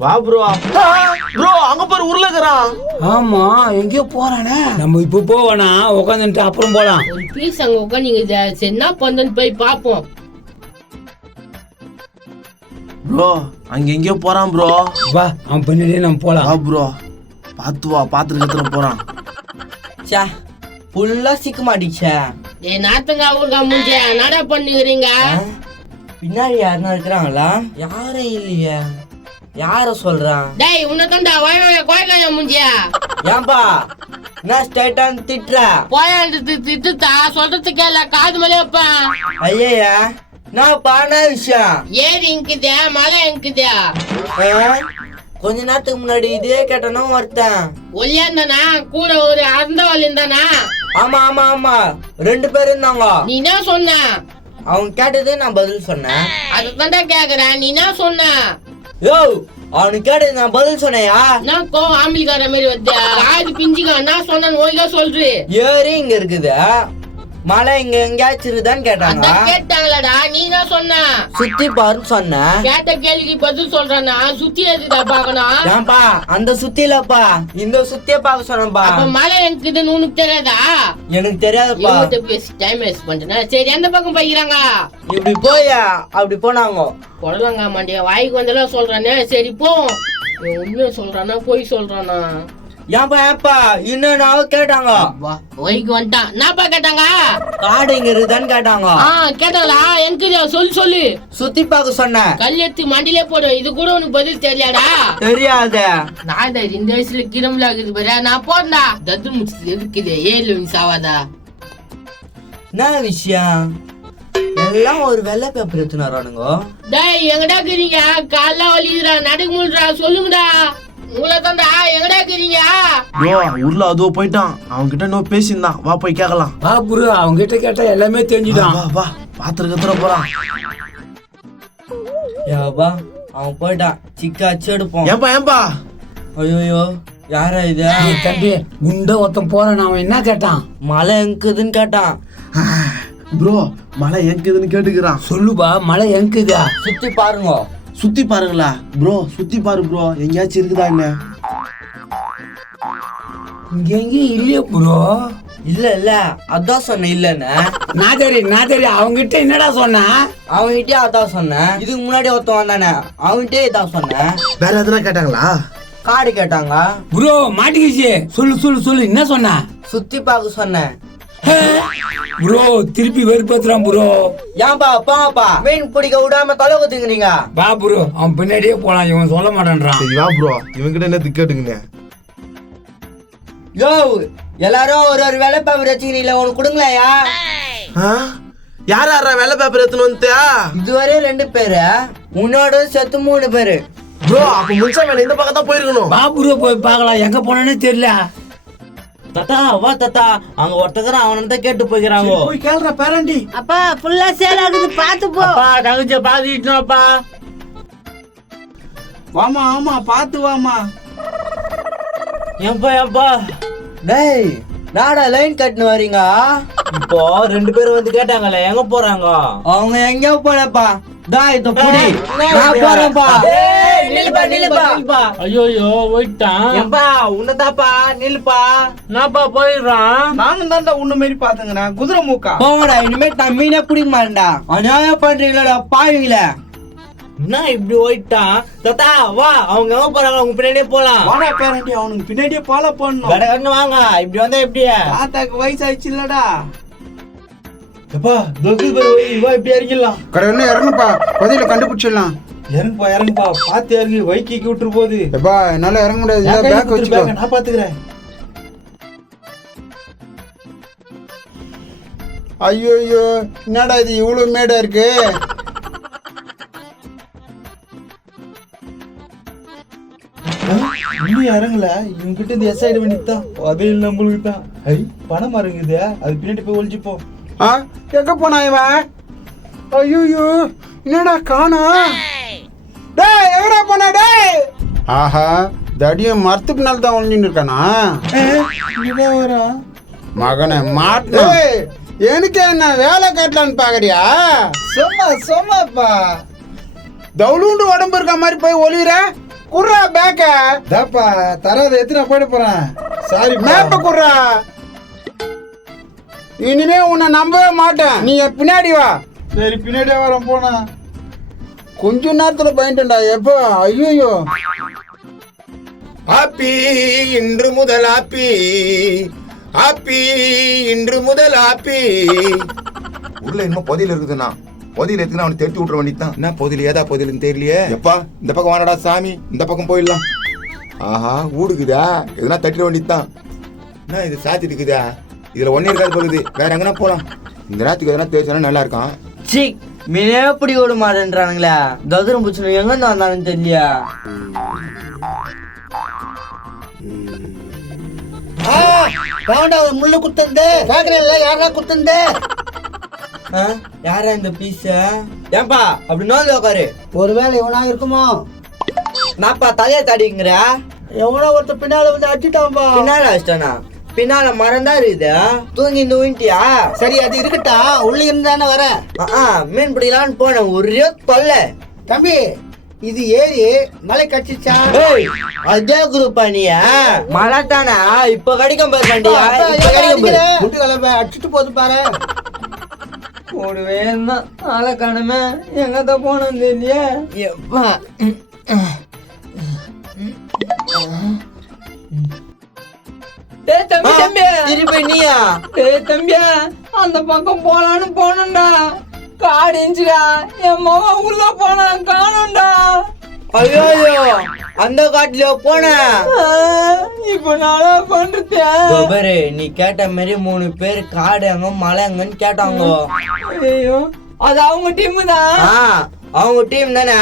வா bro. Bro அங்க பாரு உருளைக்கறான். ஆமா எங்கேயோ போறானே. நம்ம இப்போ போவானா உட்காந்துட்டு அப்புறம் போலாம். ஒரு பீஸ் அங்க உட்காந்து என்ன பண்றன்னு போய் பாப்போம். ப்ரோ அங்க எங்கேயோ போறான் ப்ரோ. வா அவன் பின்னாடியே நம்ம போலாம். வா ப்ரோ. பாத்து வா, பாத்துட்டு போறான். சே புல்லா சிக்க மாட்டிச்சே. ஏ நாத்தங்க ஊருக்கா மூஞ்சியா நடா பண்ணுகிறீங்க. பின்னாடி யாருன்னா இருக்கிறாங்களா? யாரும் இல்லையே. யார சொல்றான்? டேய் உன்னை தான்டா வய கோயக்காய மூஞ்சியா. ஏன்பா நான் ஸ்ட்ரைட்டான திட்டுற? போயாண்டு திட்டுத்தா சொல்றது கேள காது மேலே வைப்பேன். ஐயா நான் பான விஷயம். ஏரி இங்குதே மலை இங்குதே. கொஞ்ச நேரத்துக்கு முன்னாடி இதே கேட்டனா ஒருத்தன் ஒல்லியாந்தானா கூட ஒரு அந்தவாள் இருந்தானா? ஆமா ஆமா ஆமா 2 பேர் இருந்தாங்க. நீ என்ன சொன்ன? அவங்க கேட்டதே நான் பதில் சொன்னேன். அதுதான்டா கேக்குறேன். நீ என்ன சொன்ன? யோ அவனுக்கு கேட்டது நான் பதில் சொன்னையா? நான் கோ ஆம்பிளிக்கார மாதிரி வந்தியா? காது பிஞ்சிக்க என்ன சொன்னேன்னு ஓய்கா சொல்று. ஏரி இங்க இருக்குது, மலை இங்க எங்கேயாச்சும் இருக்குதான்னு கேட்டாங்க. கேட்டாங்களடா. நீ என்ன சொன்ன? சுத்தி பாருன்னு சொன்னேன். கேட்ட கேள்விக்கு பதில் சொல்றானா? சுத்தி எதுடா பாக்கணும்? ஏன்பா அந்த சுத்திலப்பா இந்த சுத்திய பாக்க சொன்னப்பா. அப்ப மலை எனக்குதுன்னு உனக்கு தெரியாதா? எனக்கு தெரியாதுப்பா. இவங்கிட்ட பேசி டைம் வேஸ்ட் பண்றேன். சரி எந்த பக்கம் போய்க்கிறாங்க? இப்படி போயா அப்படி போனாங்க. புடலங்கா மாண்டியா வாய்க்கு வந்தெல்லாம் சொல்றானே. சரி போ. உண்மையை சொல்றானா பொய் சொல்றானா? ஏன்பா இன்னும் நான் கேட்டாங்க. ஒய்க்கு வந்துட்டான். என்னப்பா கேட்டாங்க? காடு இங்க இருக்குதான்னு கேட்டாங்க. கேட்டாங்களா? எனக்கு சொல்லு. சுத்தி பாக்க சொன்னேன். கல்லெத்து மண்டிலே போடும். இது கூட உனக்கு பதில் தெரியாடா? தெரியாத. நான் இந்த வயசுல கிரம்புல இருக்குது பாரு. நான் போறேன்டா. தத்து முடிச்சது எதுக்குது? ஏழு சாவாதா? என்ன விஷயம்? எல்லாம் ஒரு வெள்ளை பேப்பர் எடுத்துன்னு வரானுங்க. டேய் எங்கடா இருக்கிறீங்க? கால வலிக்குதுடா, நடுக்கு முடிடா, சொல்லுங்கடா. உங்களை தான்டா. எங்கடா இருக்கிறீங்க? ப்ரோ உள்ள அதோ போயிட்டான். அவன் கிட்ட இன்னும் பேசியிருந்தான். வா போய் கேட்கலாம். வா ப்ரோ அவங்க கிட்ட கேட்டா எல்லாமே தெரிஞ்சுட்டான். வா வா பாத்துட்டு போறான். ஏப்பா அவன் போயிட்டான். சிக்கா அச்சு எடுப்போம். ஏன்பா ஐயோ யாரா இது? ஏய் தம்பி குண்ட ஒருத்தன் போறான். அவன் என்ன கேட்டான்? மலை எங்குதுன்னு கேட்டான். ப்ரோ மலை எங்குதுன்னு கேட்டுக்கிறான். சொல்லுபா மலை எங்குதா? சுத்தி பாருங்க. சுத்தி பாருங்களா? ப்ரோ சுத்தி பாரு ப்ரோ, எங்கேயாச்சும் இருக்குதா என்ன? இங்க எங்கேயும் இல்லையே ப்ரோ. இல்ல அதான் சொன்னேன் இல்லன்னு. நாதரி அவங்க கிட்ட என்னடா சொன்ன? அவன்கிட்டயே அதான் சொன்னேன். இதுக்கு முன்னாடி ஒருத்தன் வந்தானே அவன்கிட்டயே இதான் சொன்னேன். வேற எதுனா கேட்டாங்களா? காடு கேட்டாங்க. ப்ரோ மாட்டிக்கிச்சு. சொல்லு என்ன சொன்ன? சுத்தி பார்க்க சொன்னேன். ப்ரோ திருப்பி வெறுப்பேத்துறான் ப்ரோ. ஏன்பா பாப்பா மீன் பிடிக்க விடாம தொலை குத்துக்கிறீங்க. வா ப்ரோ அவன் பின்னாடியே போலாம். இவன் சொல்ல மாட்டேன்றான். சரி வா ப்ரோ, இவங்கிட்ட என்ன கேட்டுங்க. யோ எல்லாரும் ஒரு வெள்ளை பேப்பர் வச்சுக்கிறீங்களா? உனக்கு கொடுங்களையா? யார் யாரா வெள்ளை பேப்பர் எடுத்துன்னு வந்துட்டியா? இதுவரை 2 பேரு, உன்னோட செத்து 3 பேரு. ப்ரோ அப்ப முன்சா மேல இந்த பக்கம் தான் போயிருக்கணும். வா ப்ரோ போய் பார்க்கலாம். எங்க போனானே தெரியல. தாத்தா வா தாத்தா, அங்க ஒருத்தர் அவனை தான் கேட்டு போய்க்கிறாங்க. போய் கேளுடா பேரண்டி. அப்பா ஃபுல்லா சேல் ஆகுது, பாத்து போ. அப்பா தங்கச்சி பாத்துக்கிட்டோம்ப்பா. வாமா ஆமா பாத்து வாமா. ஏன்பா டேய் நாடா லைன் கட்டுன்னு வரீங்க? இப்போ 2 பேர் வந்து கேட்டாங்கல்ல எங்க போறாங்க? அவங்க எங்க போறப்பா? இந்த புடி நான் போறேன்ப்பா. நில்லுப்பா. ஐயோ போயிட்டான். ஏன்பா உன்னதாப்பா நில்லுப்பா. நான்ப்பா போயிடுறான். நானும் தான்டா உன்ன மாதிரி பாத்துங்கறேன். குதிரை மூக்கா போங்கடா, இனிமே நான் மீனே பிடிக்க மாட்டேன்டா. அநியாயம் பண்றீங்களா பாவீங்களா? என்ன இப்படி போயிட்டான்? தாத்தா வா அவங்க எங்க போறாங்க? அவங்க பின்னாடியே போலாம். வாடா பேரண்டி, அவனுக்கு பின்னாடியே ஃபாலோ பண்ணனும். கடகடன்னு வாங்க. இப்படி வந்தா எப்படியா? தாத்தாக்கு வயசாயிச்சு இல்லடா. எப்பா தொக்கு பேர் வா இப்படி இறங்கிடலாம். கடவுள் இறங்குப்பா, பதில கண்டுபிடிச்சிடலாம். இறங்குப்பா பாத்து இறங்கி வைக்கி விட்டுரு போகுது. எப்பா என்னால இறங்க முடியாது. பேக் வச்சுக்கோ, நான் பாத்துக்கிறேன். ஐயோ என்னடா இது இவ்வளவு மேடா இருக்கு? இன்னும் இறங்கல. இவங்க கிட்ட இந்த எஸ் ஆயிட வேண்டியதுதான். அதே நம்மளுக்கு தான். ஐ பணம் இறங்குது, அது பின்னாடி போய் ஒளிச்சுப்போம். எங்க போனா இவன்? ஐயோ என்னடா காணா? டேய் எங்கடா போனா? டேய் ஆஹா தடியும் மரத்து பின்னால் தான் ஒளிஞ்சுட்டு இருக்கானா? இங்கதான் வரும் மகனை மாட்டு. எனக்கு என்ன வேலை காட்டலான்னு பாக்குறியா? சொன்னாப்பா. தவுளுண்டு உடம்பு இருக்க மாதிரி போய் ஒளிற. குர்ரா பேக்க தாப்பா தராத எத்தனை போயிட போறேன். சாரி மேப்ப குர்ரா. இனிமே உன்னை நம்பவே மாட்டேன். நீ என் பின்னாடி வா. சரி பின்னாடியே வரேன் போனா. கொஞ்ச நேரத்துல பயன்டா. எப்போ? ஐயோ ஆப்பி இன்று முதல் ஆப்பி, ஆப்பி இன்று முதல் ஆப்பி. உள்ள இன்னும் பொதியில் இருக்குதுண்ணா. பொதியில் இருக்குன்னு அவனை தெரிச்சு விட்ற வேண்டியதான். என்ன பொதியில் ஏதா பொதியில்னு தெரியலையே. எப்பா இந்த பக்கம் வாடா சாமி, இந்த பக்கம் போயிடலாம். ஆஹா ஊடுக்குதா, எதுனா தட்டிட வேண்டியதுதான். என்ன இது சாத்தி இருக்குதா? இதுல ஒன்னே இருக்காது போகுது. வேற எங்கன்னா போலாம். இந்த நேரத்துக்கு எதனா தேய்ச்சா நல்லா இருக்கான். சி மீனே எப்படி ஓட மாட்டேன்றானுங்களா? கௌதரம் பூச்சணும் எங்க இருந்து வந்தானு தெரியலையா? முள்ள குத்தந்தே கேக்குறேன்ல. யாரா குத்தந்தே? யாரா இந்த பீஸ்? ஏன்பா அப்படி நோந்து உட்காரு. ஒருவேளை இவனா இருக்குமோ? நாப்பா தலைய தாடிங்கிற. எவனோ ஒருத்த பின்னால வந்து அடிச்சிட்டான்பா. பின்னால அடிச்சிட்டானா? பின்னால மரம் தான் இருக்குது. தூங்கி இந்த ஊன்ட்டியா? சரி அது இருக்கட்டா. உள்ள இருந்தானே வர. மீன் பிடிக்கலான்னு போனேன். ஒரே தொல்லை. தம்பி இது ஏறி மலை கடிச்சிச்சா? அதே குரூப் பண்ணியா? மழை தானா? இப்ப கடிக்கும் பாரு வண்டியா. இப்ப கடிக்கும் பாரு. முட்டு கலப்ப அடிச்சுட்டு போது பாரு. ஒரு வேணும் ஆளை காணுமே. எங்கதான் போனோம் தெரியலையே. எப்பா தம்பி தம்பி திருப்பி நீயா? தம்பியா அந்த பக்கம் போலான்னு போனண்டா. காடு இருந்துச்சுடா. என் மகன் உள்ள போனா காணும்டா. ஐயோ அந்த காட்டுல போன. இப்ப நானா பண்றது? நீ கேட்ட மாதிரி 3 பேர் காடு எங்க மலை எங்கன்னு கேட்டாங்க. ஐயோ அது அவங்க டீம் தான். அவங்க டீம் தானே.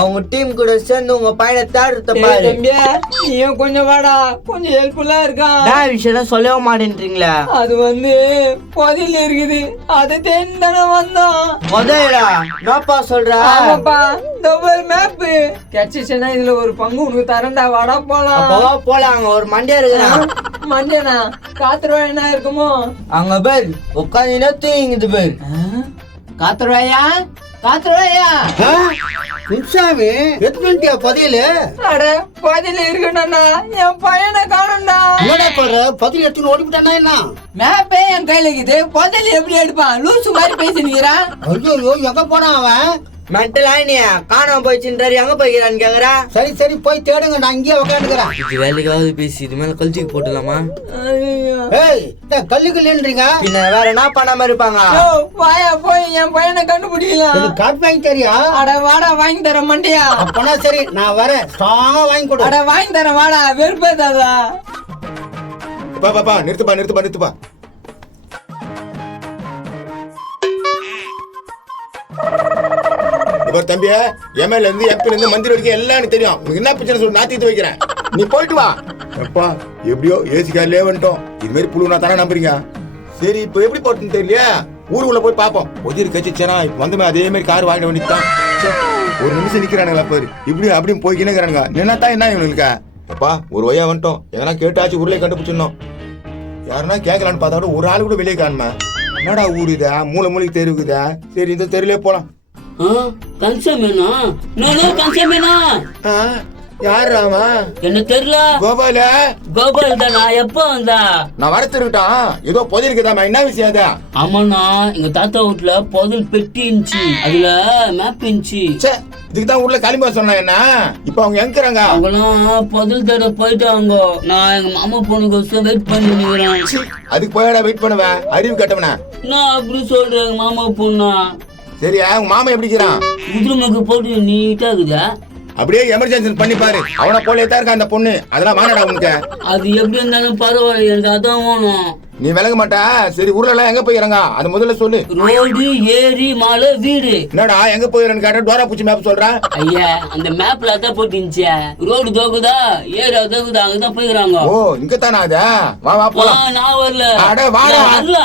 அவங்க டீம் கூட சேர்ந்து உங்க பையனை தேடுறத பாரு. தம்பியா நீயும் கொஞ்சம் வாடா. கொஞ்சம் ஹெல்ப்ஃபுல்லா இருக்கான். விஷயம் சொல்லவே மாட்டேன்றீங்களா? அது பொதில இருக்குது. அதை தேடி தானே வந்தோம். முதலா என்னப்பா சொல்ற? ஆமாப்பா இந்த ஒரு மேப் கிடைச்சிச்சுன்னா இதுல ஒரு பங்கு உனக்கு தரண்டா. வாடா போலாம். போலாம். அங்க ஒரு மண்டியா இருக்கிறான். மண்டியனா காத்துருவா என்ன இருக்குமோ? அங்க பேர் உட்காந்து தூங்கிது பேர். காத்துருவாயா காத்துருவாயா? குருசாமி எத்தனை பதியில? அட பதில இருக்கணும்டா. என் பையனை காணும்டா. என்னடா போற? பதில் எடுத்துன்னு ஓடிவிட்டானா என்ன? மேப்பே என் கையில இருக்குது. பதில் எப்படி எடுப்பான்? லூசு மாதிரி பேசினீரா? ஐயோ எங்க போனா அவன்? மென்டல் ஆயினியா? காணாம போயிடுச்சுன்றாரு. எங்க போய்க்கிறான்னு கேக்குறா. சரி போய் தேடுங்க. நான் இங்கேயே உட்காந்துக்கிறேன். இது வேலைக்காவது பேசி இது மேல கழிச்சுக்கு போட்டுலாமா? ஏய் கல்லுக்குள்ளேன்றீங்க. பின்ன வேற என்ன பண்ணாம இருப்பாங்க? வாயா போய் என் பையனை கண்டுபிடிக்கலாம். காப்பி வாங்கி தரியா? அட வாடா வாங்கி தரேன் மண்டியா. அப்பனா சரி நான் வரேன். ஸ்ட்ராங்கா வாங்கி கொடு. அட வாங்கி தரேன் வாடா. வெறுப்பேதாதா? பாப்பா நிறுத்துப்பா. தம்பியா எம்எல்ஏ இருந்து எம்பில இருந்து மந்திரி வரைக்கும் எல்லாம் எனக்கு தெரியும். உனக்கு என்ன பிரச்சனை சொல்லி நாத்திட்டு வைக்கிறேன். நீ போயிட்டு வா. எப்பா எப்படியோ ஏசிக்காரிலே வந்துட்டோம். இது மாதிரி புழுனா தானே நம்புறீங்க. சரி இப்ப எப்படி போட்டுன்னு தெரியலையா? ஊருக்குள்ள போய் பாப்போம். ஒதிரி கட்சிச்சேனா வந்துமே அதே மாதிரி கார் வாங்கிட வேண்டியதுதான். ஒரு நிமிஷம் நிக்கிறானுங்களா பாரு. இப்படி அப்படியும் போய்க்கினே இருக்கிறானுங்க. நின்னாத்தான் என்ன இவனுக்கா? அப்பா ஒரு வழியா வந்துட்டோம். எதனா கேட்டாச்சு ஊர்லயே கண்டுபிடிச்சிடணும். யாருன்னா கேட்கலான்னு பார்த்தா ஒரு ஆள் கூட வெளியே காணுமா? என்னடா ஊர் இதா? மூளைக்கு தெருவுக்குதா? சரி இந்த தெருவிலே போலாம். கன்சமேனா? கன்சமேனா? யார் ராமா? என்ன தெரியல. கோபால் தானா? எப்ப வந்தா? நான் வர திருட்டான். ஏதோ புதைஇருக்குதாமா? என்ன விஷயம் அது? ஆமாண்ணா எங்க தாத்தா வீட்டுல புதல் பெட்டி இருந்துச்சு. அதுல மேப் இருந்துச்சு. இதுக்குதான் ஊர்ல களிம்பா சொன்னா என்ன? இப்ப அவங்க எங்கிறாங்க? அவங்களாம் புதல் தேட போயிட்டாங்க. நான் எங்க மாமா பொண்ணுக்கு வெயிட் பண்ணி நிக்கிறேன். அதுக்கு போயடா வெயிட் பண்ணுவேன். அறிவு கட்டவனா? நான் அப்படி சொல்றேன். எங்க மாமா பொண்ணா? சரியா உங்க மாமா எப்படி இருக்கிறான்? குதிரமைக்கு போட்டு நீட்டா இருக்குதா? அப்படியே எமர்ஜென்சி பண்ணி பாரு. அவனை போலே தான் இருக்கா அந்த பொண்ணு. அதெல்லாம் வாங்கடா உனக்கு. அது எப்படி இருந்தாலும் பரவாயில்ல. எனக்கு அதான் வேணும். நீ விளங்க மாட்டா. சரி ஊர்ல எல்லாம் எங்க போயிடறாங்க அது முதல்ல சொல்லு. ரோடு ஏரி மாலை வீடு. என்னடா எங்க போயிடறன்னு கேட்டா டோரா பூச்சி மேப் சொல்ற? ஐயா அந்த மேப்ல அதான் போட்டுச்சு. ரோடு தோக்குதா ஏரி தோக்குதா அங்கதான் போய்க்கிறாங்க. ஓ இங்க தானா? அத வா போலாம். நான் வரல. அட வாடா. வரல.